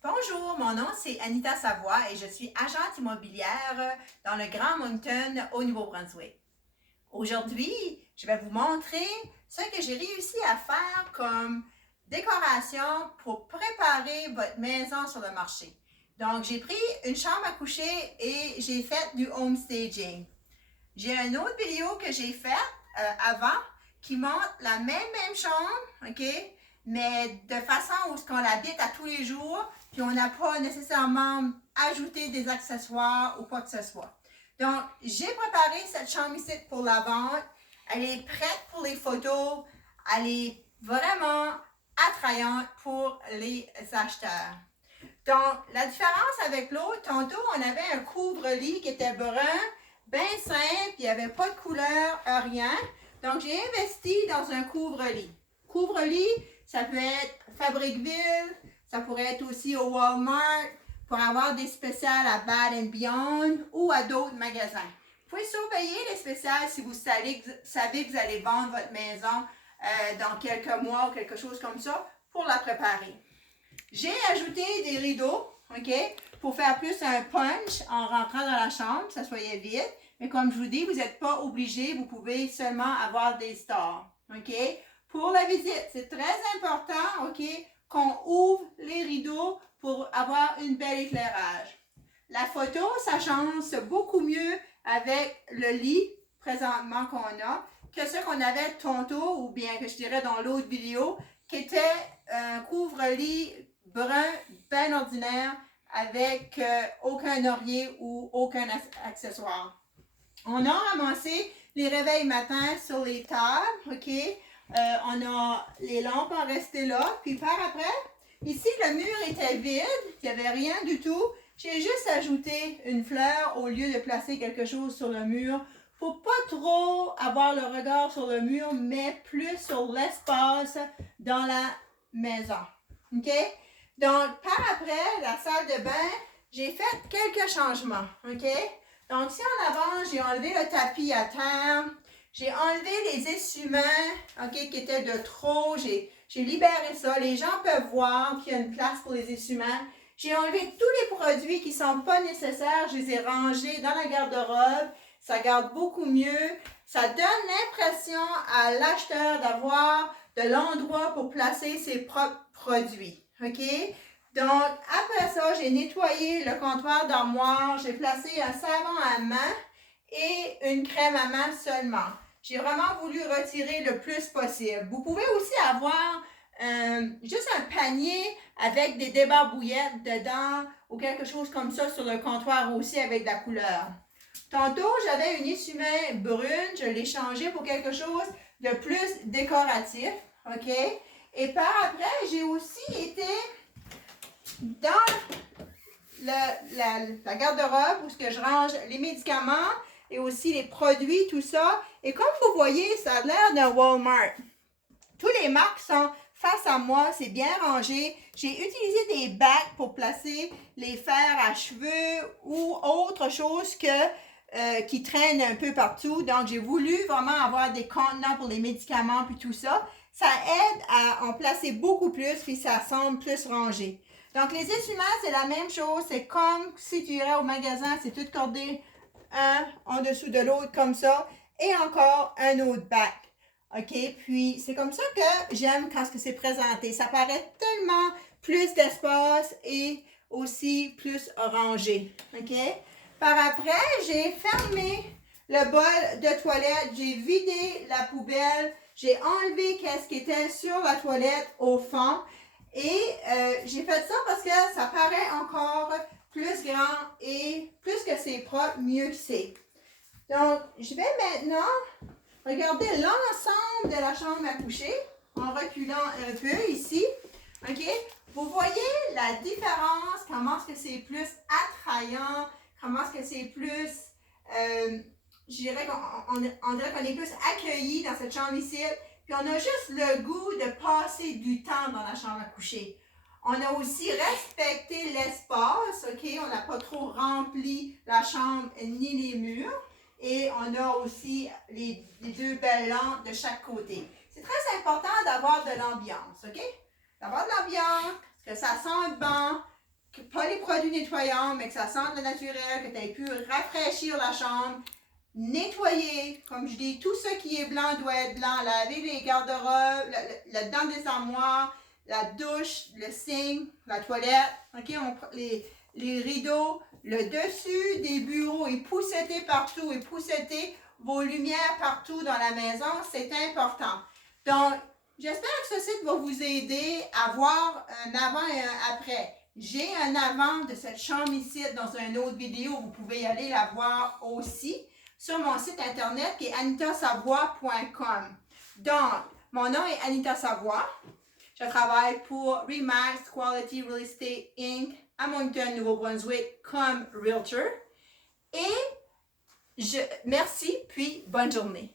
Bonjour, mon nom c'est Anita Savoie et je suis agente immobilière dans le Grand Moncton au Nouveau-Brunswick. Aujourd'hui, je vais vous montrer ce que j'ai réussi à faire comme décoration pour préparer votre maison sur le marché. Donc, j'ai pris une chambre à coucher et j'ai fait du home staging. J'ai une autre vidéo que j'ai faite avant qui montre la même chambre, OK? Mais de façon où on l'habite à tous les jours, puis on n'a pas nécessairement ajouté des accessoires ou quoi que ce soit. Donc, j'ai préparé cette chambre ici pour la vente. Elle est prête pour les photos. Elle est vraiment attrayante pour les acheteurs. Donc, la différence avec l'autre, tantôt, on avait un couvre-lit qui était brun, bien simple, il n'y avait pas de couleur, rien. Donc, j'ai investi dans un couvre-lit. Couvre-lit, ça peut être Fabricville, ça pourrait être aussi au Walmart, pour avoir des spéciales à Bed Beyond ou à d'autres magasins. Vous pouvez surveiller les spéciales si vous savez que vous allez vendre votre maison dans quelques mois ou quelque chose comme ça pour la préparer. J'ai ajouté des rideaux, OK, pour faire plus un punch en rentrant dans la chambre, que ça soit vide. Mais comme je vous dis, vous n'êtes pas obligé, vous pouvez seulement avoir des stars, OK? Pour la visite, c'est très important, OK, qu'on ouvre les rideaux pour avoir un bel éclairage. La photo, ça change beaucoup mieux avec le lit présentement qu'on a que ce qu'on avait tantôt, ou bien que je dirais dans l'autre vidéo, qui était un couvre-lit brun, bien ordinaire, avec aucun oreiller ou aucun accessoire. On a ramassé les réveils matin sur les tables, OK? On a les lampes en resté là, puis par après, ici le mur était vide, il n'y avait rien du tout. J'ai juste ajouté une fleur au lieu de placer quelque chose sur le mur pour pas trop avoir le regard sur le mur, mais plus sur l'espace dans la maison. OK? Donc, par après, la salle de bain, j'ai fait quelques changements. OK? Donc, si en avant, j'ai enlevé le tapis à terre, j'ai enlevé les essuie-mains, OK, qui étaient de trop. J'ai libéré ça. Les gens peuvent voir qu'il y a une place pour les essuie-mains. J'ai enlevé tous les produits qui ne sont pas nécessaires. Je les ai rangés dans la garde-robe. Ça garde beaucoup mieux. Ça donne l'impression à l'acheteur d'avoir de l'endroit pour placer ses propres produits. OK? Donc, après ça, j'ai nettoyé le comptoir d'armoire. J'ai placé un savon à main et une crème à main seulement. J'ai vraiment voulu retirer le plus possible. Vous pouvez aussi avoir juste un panier avec des débarbouillettes dedans ou quelque chose comme ça sur le comptoir aussi avec de la couleur. Tantôt, j'avais une essuie-main brune, je l'ai changée pour quelque chose de plus décoratif, OK? Et par après, j'ai aussi été dans la garde-robe où je range les médicaments et aussi les produits, tout ça. Et comme vous voyez, ça a l'air d'un Walmart. Tous les marques sont face à moi, c'est bien rangé. J'ai utilisé des bacs pour placer les fers à cheveux ou autre chose qui traînent un peu partout. Donc, j'ai voulu vraiment avoir des contenants pour les médicaments puis tout ça. Ça aide à en placer beaucoup plus puis ça semble plus rangé. Donc, les essuie-mains, c'est la même chose. C'est comme si tu irais au magasin, c'est tout cordé un en dessous de l'autre comme ça. Et encore un autre bac. OK? Puis, c'est comme ça que j'aime quand c'est présenté. Ça paraît tellement plus d'espace et aussi plus rangé. OK? Par après, j'ai fermé le bol de toilette. J'ai vidé la poubelle. J'ai enlevé qu'est-ce qui était sur la toilette au fond. Et j'ai fait ça parce que ça paraît encore plus grand et plus que c'est propre, mieux que c'est. Donc, je vais maintenant regarder l'ensemble de la chambre à coucher en reculant un peu ici. OK? Vous voyez la différence, comment est-ce que c'est plus attrayant, comment est-ce que c'est plus, je dirais qu'on dirait qu'on est plus accueilli dans cette chambre ici. Puis on a juste le goût de passer du temps dans la chambre à coucher. On a aussi respecté l'espace, OK? On n'a pas trop rempli la chambre ni les murs. Et on a aussi les deux belles lampes de chaque côté. C'est très important d'avoir de l'ambiance, OK? D'avoir de l'ambiance, que ça sente bon, pas les produits nettoyants, mais que ça sente le naturel, que tu aies pu rafraîchir la chambre, nettoyer, comme je dis, tout ce qui est blanc doit être blanc, laver les garde-robes, le dedans des armoires, la douche, le sink, la toilette, ok, les rideaux, le dessus des bureaux, épousseter partout, épousseter vos lumières partout dans la maison, c'est important. Donc, j'espère que ce site va vous aider à voir un avant et un après. J'ai un avant de cette chambre ici dans une autre vidéo. Vous pouvez aller la voir aussi sur mon site internet qui est anitasavoie.com. Donc, mon nom est Anita Savoie. Je travaille pour Remax Quality Real Estate Inc. à Moncton, Nouveau-Brunswick comme Realtor. Et merci, puis bonne journée.